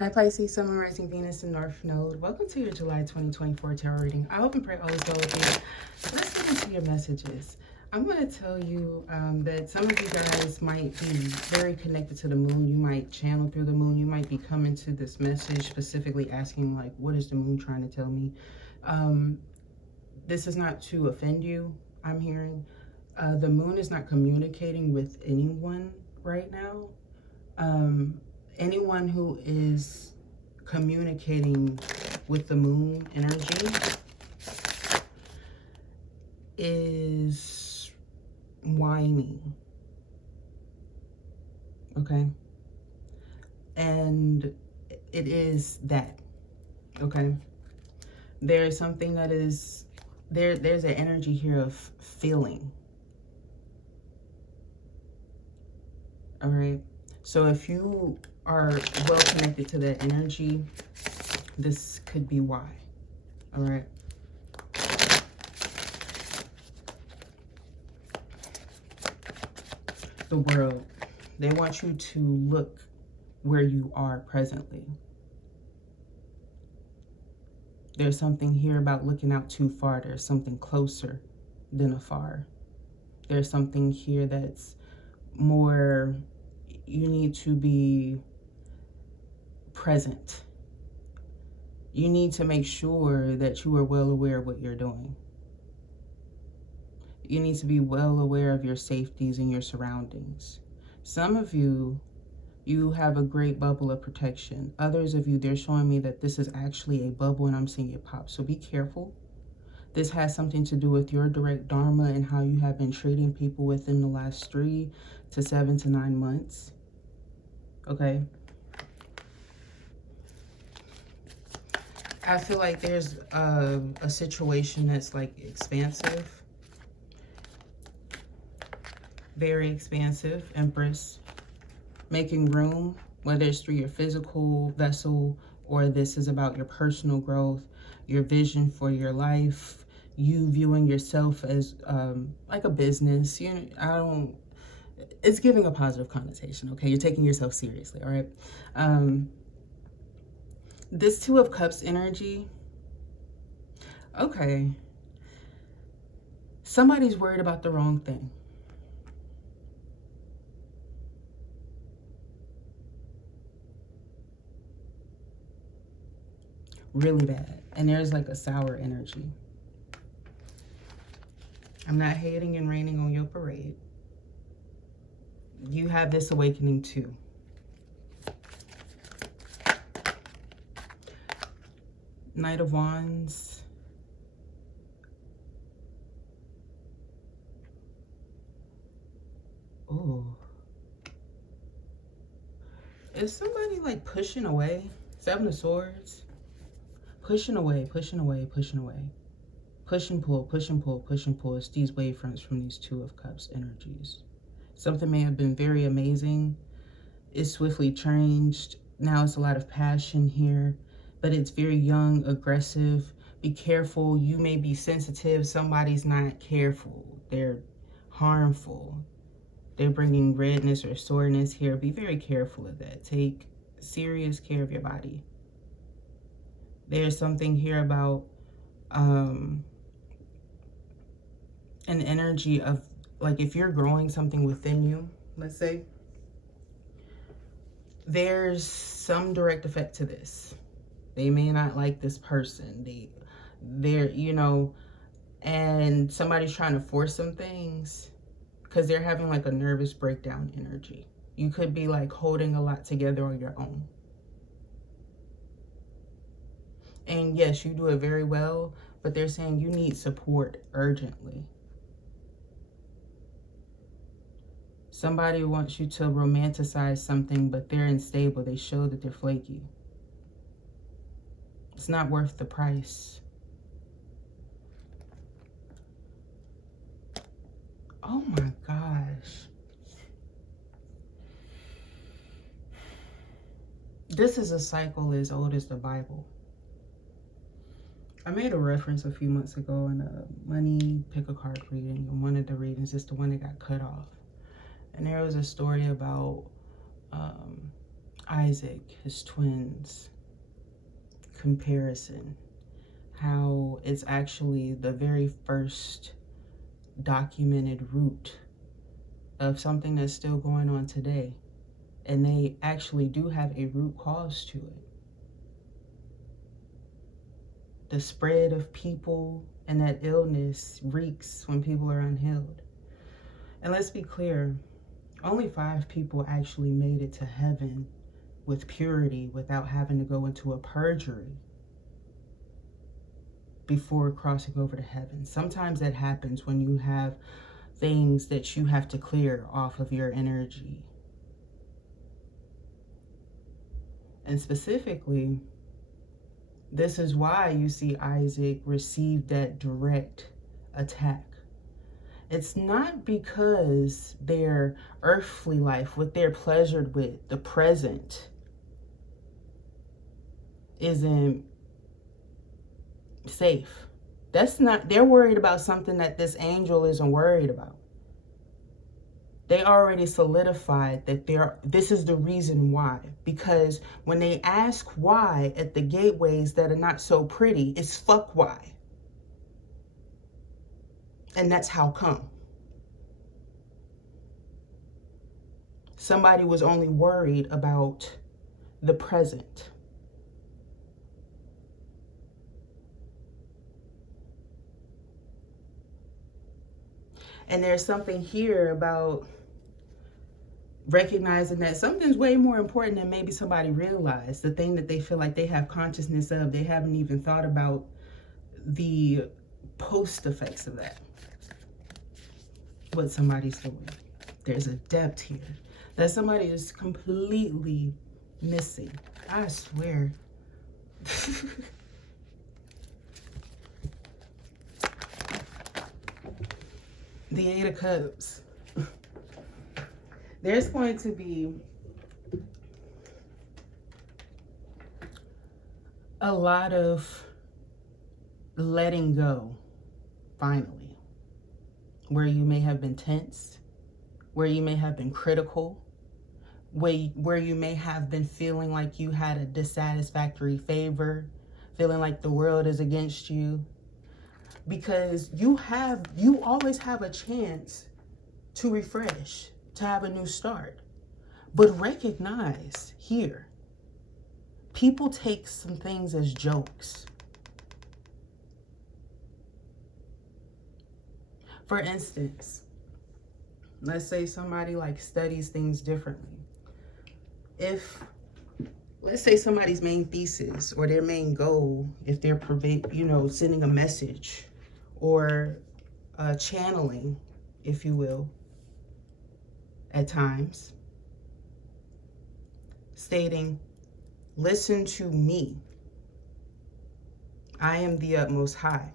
Hi Pisces, Sun, Moon, Rising, Venus, and North Node. Welcome to your July 2024 tarot reading. I hope and pray all is well with you. Let's get into your messages. I'm going to tell you that some of you guys might be very connected to the moon. You might channel through the moon. You might be coming to this message specifically asking, like, what is the moon trying to tell me? This is not to offend you, I'm hearing. The moon is not communicating with anyone right now. Anyone who is communicating with the moon energy is whining, okay? And it is that, okay? There's something that is, there's an energy here of feeling, all right? So if you are well connected to that energy, this could be why, all right? The world, they want you to look where you are presently. There's something here about looking out too far. There's something closer than afar. There's something here that's more, you need to be present. You need to make sure that you are well aware of what you're doing. You need to be well aware of your safeties and your surroundings. Some of you, you have a great bubble of protection. Others of you, they're showing me that this is actually a bubble and I'm seeing it pop. So be careful. This has something to do with your direct dharma and how you have been treating people within the last 3 to 7 to 9 months. Okay? I feel like there's a situation that's like expansive. Very expansive, Empress. Making room, whether it's through your physical vessel or this is about your personal growth, your vision for your life, you viewing yourself as like a business. It's giving a positive connotation, okay? You're taking yourself seriously, all right? This Two of Cups energy, okay. Somebody's worried about the wrong thing. Really bad. And there's like a sour energy. I'm not hating and raining on your parade. You have this awakening too. Knight of Wands. Oh. Is somebody like pushing away? Seven of Swords. Pushing away, pushing away, pushing away. Push and pull, push and pull, push and pull. It's these wave fronts from these Two of Cups energies. Something may have been very amazing. It's swiftly changed. Now it's a lot of passion here, but it's very young, aggressive. Be careful. You may be sensitive. Somebody's not careful. They're harmful. They're bringing redness or soreness here. Be very careful of that. Take serious care of your body. There's something here about an energy of, like, if you're growing something within you, let's say, there's some direct effect to this. They may not like this person. They're, you know, and somebody's trying to force some things because they're having like a nervous breakdown energy. You could be like holding a lot together on your own. And yes, you do it very well, but they're saying you need support urgently. Somebody wants you to romanticize something, but they're unstable. They show that they're flaky. It's not worth the price. Oh my gosh. This is a cycle as old as the Bible. I made a reference a few months ago in a money pick a card reading, and one of the readings is the one that got cut off. And there was a story about Isaac, his twins, comparison, how it's actually the very first documented root of something that's still going on today. And they actually do have a root cause to it. The spread of people and that illness reeks when people are unhealed. And let's be clear, only 5 people actually made it to heaven with purity without having to go into a purgatory before crossing over to heaven. Sometimes that happens when you have things that you have to clear off of your energy. And specifically, this is why you see Isaac receive that direct attack. It's not because their earthly life, what they're pleasured with, the present, isn't safe. That's not, they're worried about something that this angel isn't worried about. They already solidified that this is the reason why. Because when they ask why at the gateways that are not so pretty, it's fuck why. And that's how come. Somebody was only worried about the present. And there's something here about recognizing that something's way more important than maybe somebody realized. The thing that they feel like they have consciousness of, they haven't even thought about the post effects of that. What somebody's doing. There's a depth here that somebody is completely missing. I swear. The 8 of Cups. There's going to be a lot of letting go, finally, where you may have been tense, where you may have been critical, where you may have been feeling like you had a dissatisfactory favor, feeling like the world is against you, because you always have a chance to refresh, to have a new start. But recognize here, people take some things as jokes. For instance, let's say somebody like studies things differently. Let's say somebody's main thesis or their main goal, if they're sending a message or channeling, if you will, at times, stating, listen to me. I am the utmost high.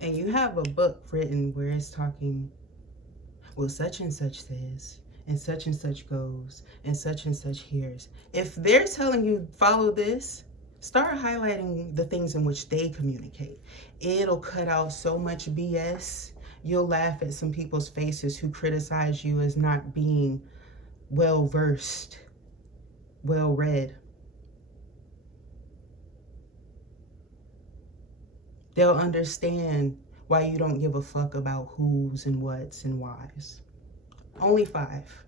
And you have a book written where it's talking, well, such and such says, and such goes, and such hears. If they're telling you, follow this, start highlighting the things in which they communicate. It'll cut out so much BS. You'll laugh at some people's faces who criticize you as not being well-versed, well-read. They'll understand why you don't give a fuck about who's and what's and whys. Only 5.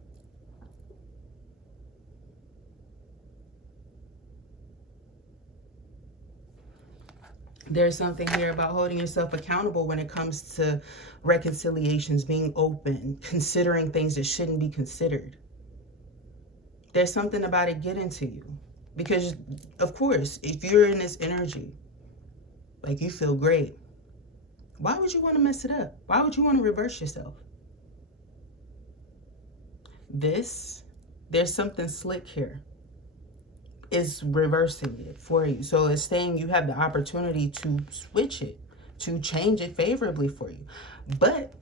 There's something here about holding yourself accountable when it comes to reconciliations, being open, considering things that shouldn't be considered. There's something about it getting to you. Because, of course, if you're in this energy, like you feel great, why would you want to mess it up? Why would you want to reverse yourself? There's something slick here. It's reversing it for you. So it's saying you have the opportunity to switch it, to change it favorably for you. But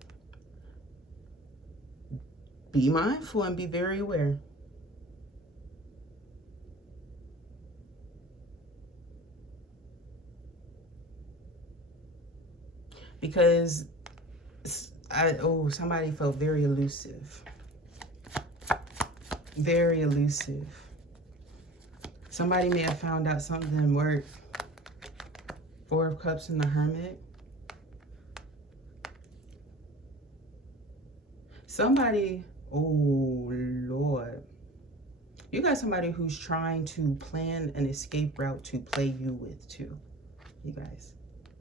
be mindful and be very aware. Because somebody felt very elusive. Very elusive. Somebody may have found out something didn't work. Four of Cups and the Hermit. Somebody, oh Lord. You got somebody who's trying to plan an escape route to play you with too. You guys,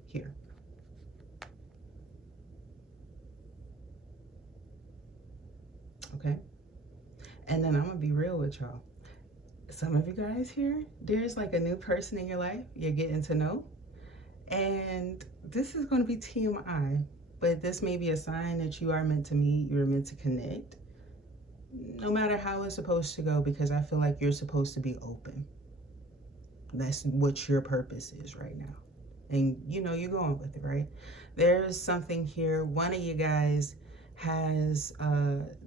here. Okay? And then I'm going to be real with y'all. Some of you guys here, there's like a new person in your life you're getting to know. And this is going to be TMI, but this may be a sign that you are meant to meet, you're meant to connect. No matter how it's supposed to go, because I feel like you're supposed to be open. That's what your purpose is right now. And you know, you're going with it, right? There's something here. One of you guys has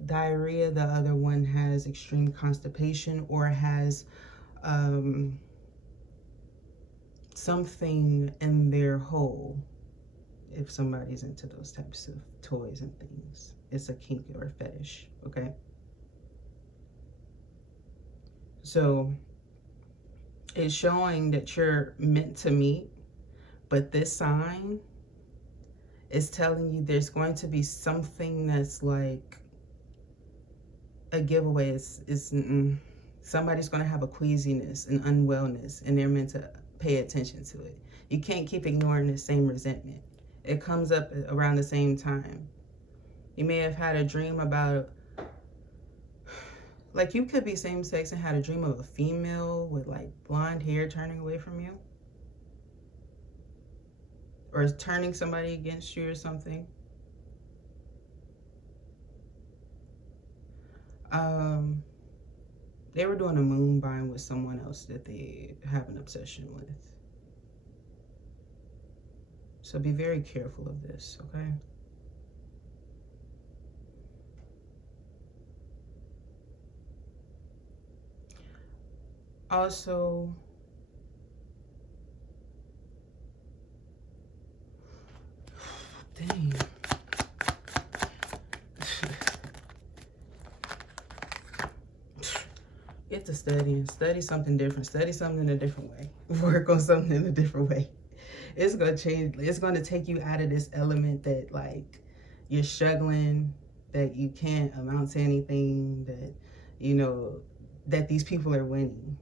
diarrhea, the other one has extreme constipation, or has something in their hole. If somebody's into those types of toys and things, it's a kink or a fetish, okay? So it's showing that you're meant to meet, but this sign is telling you there's going to be something that's like a giveaway. Somebody's going to have a queasiness, an unwellness, and they're meant to pay attention to it. You can't keep ignoring the same resentment. It comes up around the same time. You may have had a dream about, like, you could be same-sex and had a dream of a female with like blonde hair turning away from you, or turning somebody against you or something. They were doing a moon bind with someone else that they have an obsession with. So be very careful of this, okay? Also, dang. Get to studying. Study something different. Study something in a different way. Work on something in a different way. It's going to change. It's going to take you out of this element that, like, you're struggling, that you can't amount to anything, that, you know, that these people are winning.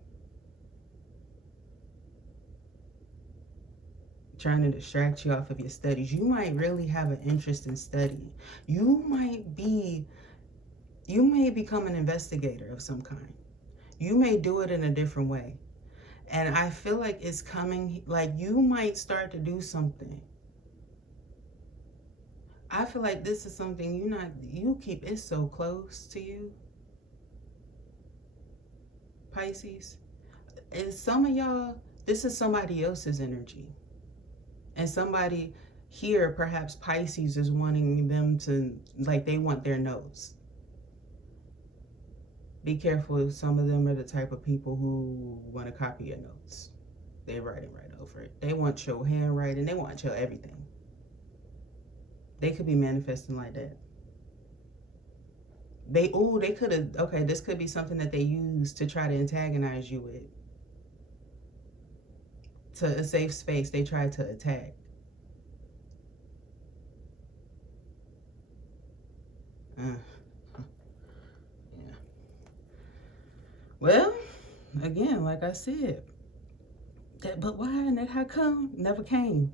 Trying to distract you off of your studies. You might really have an interest in studying. You may become an investigator of some kind. You may do it in a different way. And I feel like it's coming, like you might start to do something. I feel like this is something you keep it so close to you. Pisces. And some of y'all, this is somebody else's energy. And somebody here, perhaps Pisces, is wanting them to, like, they want their notes. Be careful, some of them are the type of people who want to copy your notes. They're writing right over it. They want your handwriting. They want your everything. They could be manifesting like that. They could have, okay, this could be something that they use to try to antagonize you with. To a safe space, they try to attack. Yeah. Well, again, like I said, but why and that how come never came?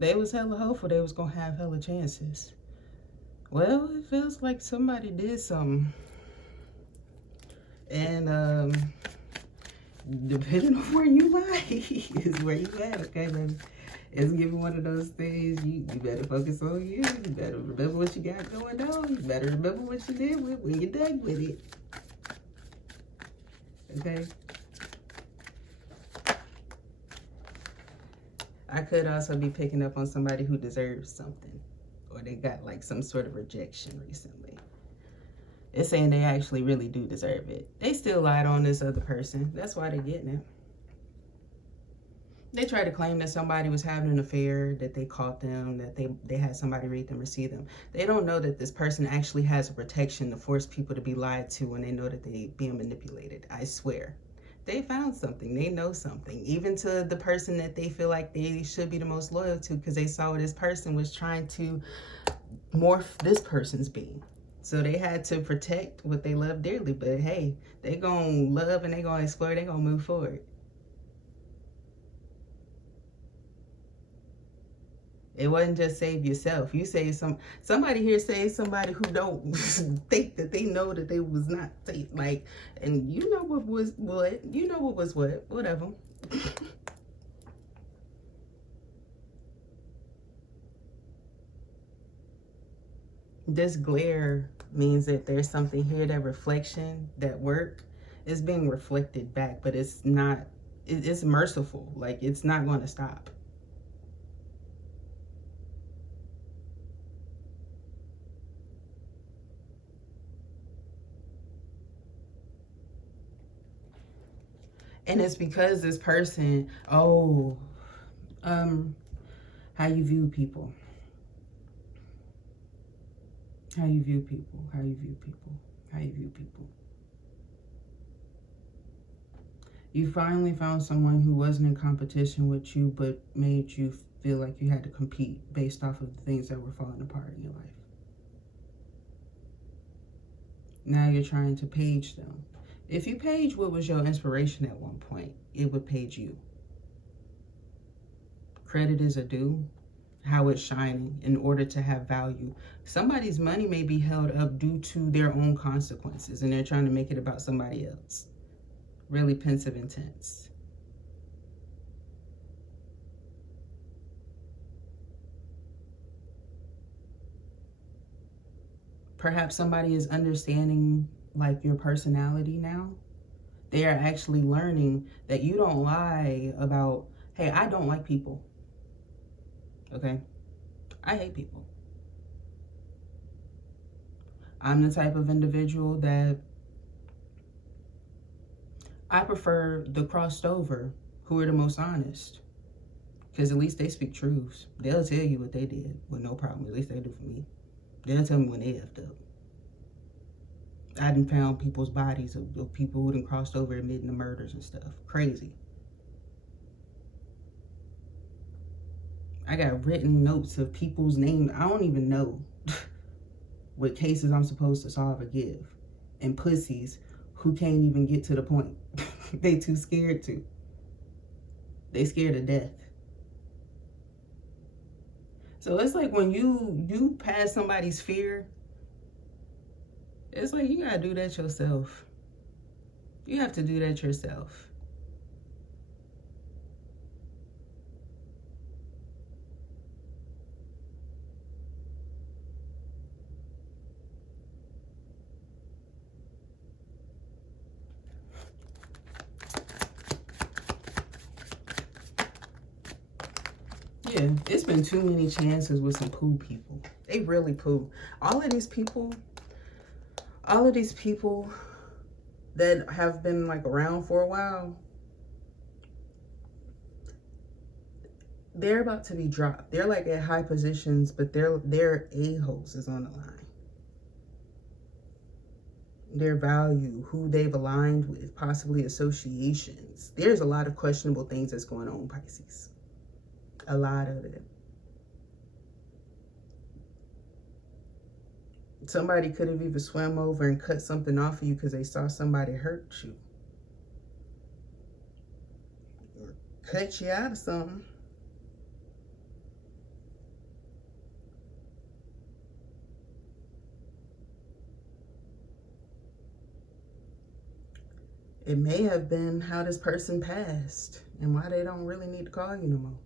They was hella hopeful they was gonna have hella chances. Well, it feels like somebody did something. And depending on where you lie is where you at, okay, baby? It's giving one of those things, you better focus on you. You better remember what you got going on. You better remember what you did with when you're done with it. Okay? I could also be picking up on somebody who deserves something, or they got like some sort of rejection recently. It's saying they actually really do deserve it. They still lied on this other person. That's why they're getting it. They try to claim that somebody was having an affair, that they caught them, that they had somebody read them or see them. They don't know that this person actually has a protection to force people to be lied to when they know that they being manipulated. I swear. They found something. They know something. Even to the person that they feel like they should be the most loyal to, because they saw this person was trying to morph this person's being. So they had to protect what they love dearly. But hey, they gonna love and they gonna explore. They gonna move forward. It wasn't just save yourself. You say somebody here say somebody who don't think that they know that they was not safe. Like, and you know what was what, you know what was what, whatever. This glare means that there's something here, that reflection, that work is being reflected back, but it's not, it's merciful. Like, it's not going to stop. And it's because this person, how you view people. How you view people. How you view people. How you view people. You finally found someone who wasn't in competition with you, but made you feel like you had to compete based off of the things that were falling apart in your life. Now you're trying to page them. If you page what was your inspiration at one point, it would page you. Credit is a due, how it's shining in order to have value. Somebody's money may be held up due to their own consequences, and they're trying to make it about somebody else. Really pensive, intense. Perhaps somebody is understanding like your personality now. They are actually learning that you don't lie about, hey, I don't like people. Okay? I hate people. I'm the type of individual that I prefer the crossed over who are the most honest. Because at least they speak truths. They'll tell you what they did with no problem. At least they do for me. They'll tell me when they effed up. I done found people's bodies of people who done crossed over admitting the murders and stuff. Crazy. I got written notes of people's names. I don't even know what cases I'm supposed to solve or give. And pussies who can't even get to the point. They too scared to. They scared of death. So it's like when you pass somebody's fear, it's like you gotta do that yourself. You have to do that yourself. Yeah, it's been too many chances with some poo people. They really poo. All of these people that have been like around for a while, they're about to be dropped. They're like at high positions, but their a-holes is on the line. Their value, who they've aligned with, possibly associations. There's a lot of questionable things that's going on, Pisces. A lot of it. Somebody could have even swam over and cut something off of you because they saw somebody hurt you. Or cut you out of something. It may have been how this person passed and why they don't really need to call you no more.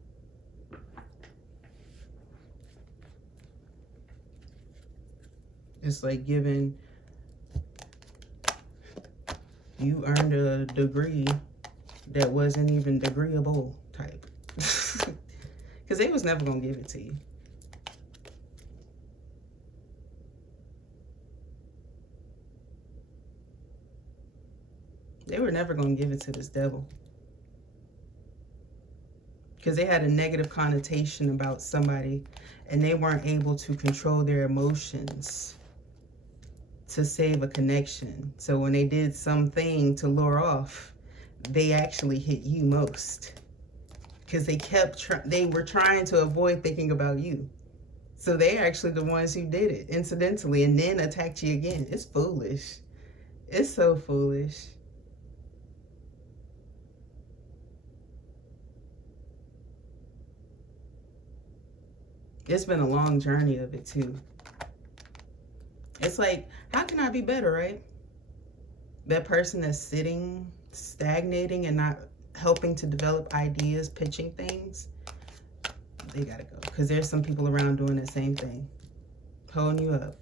It's like giving, you earned a degree that wasn't even degreeable type. Because they was never going to give it to you. They were never going to give it to this devil. because they had a negative connotation about somebody and they weren't able to control their emotions to save a connection. So when they did something to lure off, they actually hit you most, because they were trying to avoid thinking about you. So they're actually the ones who did it incidentally and then attacked you again. It's foolish. It's so foolish. It's been a long journey of it too. It's like, how can I be better, right? That person that's sitting, stagnating, and not helping to develop ideas, pitching things, they gotta go. Because there's some people around doing the same thing. Holding you up.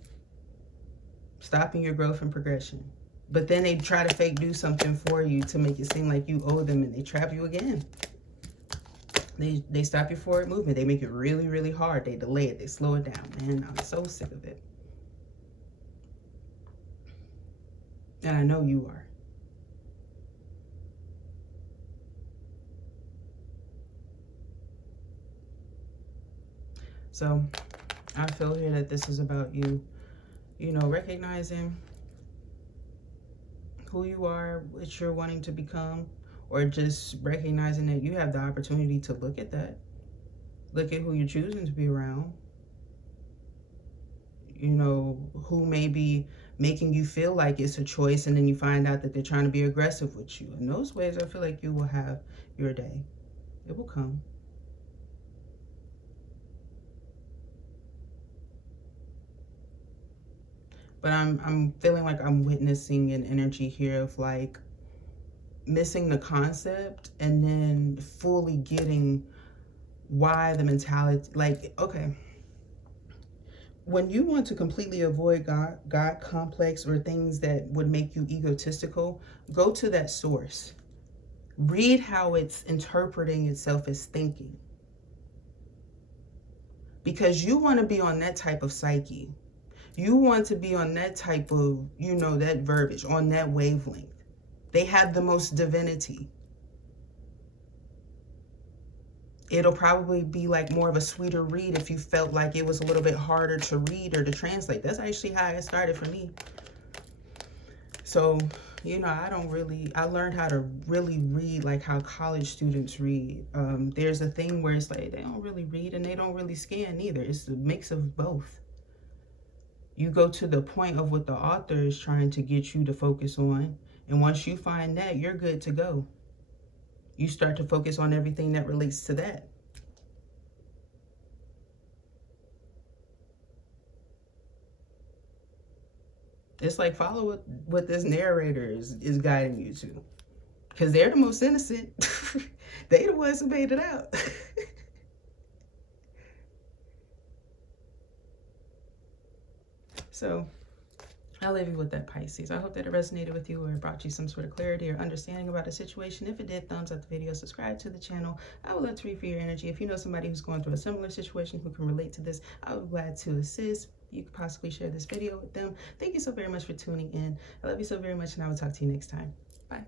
Stopping your growth and progression. But then they try to fake do something for you to make it seem like you owe them, and they trap you again. They stop your forward movement. They make it really, really hard. They delay it. They slow it down. Man, I'm so sick of it. And I know you are. So I feel here that this is about you, recognizing who you are, what you're wanting to become, or just recognizing that you have the opportunity to look at that. Look at who you're choosing to be around. Who may be making you feel like it's a choice, and then you find out that they're trying to be aggressive with you. In those ways, I feel like you will have your day. It will come. But I'm feeling like I'm witnessing an energy here of like missing the concept and then fully getting why the mentality, like, okay, when you want to completely avoid God complex or things that would make you egotistical, go to that source. Read how it's interpreting itself as thinking. Because you want to be on that type of psyche. You want to be on that type of, that verbiage, on that wavelength. They have the most divinity. It'll probably be like more of a sweeter read if you felt like it was a little bit harder to read or to translate. That's actually how it started for me. So, I learned how to really read like how college students read. There's a thing where it's like they don't really read and they don't really scan either. It's a mix of both. You go to the point of what the author is trying to get you to focus on. And once you find that, you're good to go. You start to focus on everything that relates to that. It's like follow what this narrator is guiding you to. Because they're the most innocent. They the ones who made it out. So I'll leave you with that, Pisces. I hope that it resonated with you or brought you some sort of clarity or understanding about the situation. If it did, thumbs up the video, subscribe to the channel. I would love to read for your energy. If you know somebody who's going through a similar situation who can relate to this, I would be glad to assist. You could possibly share this video with them. Thank you so very much for tuning in. I love you so very much, and I will talk to you next time. Bye.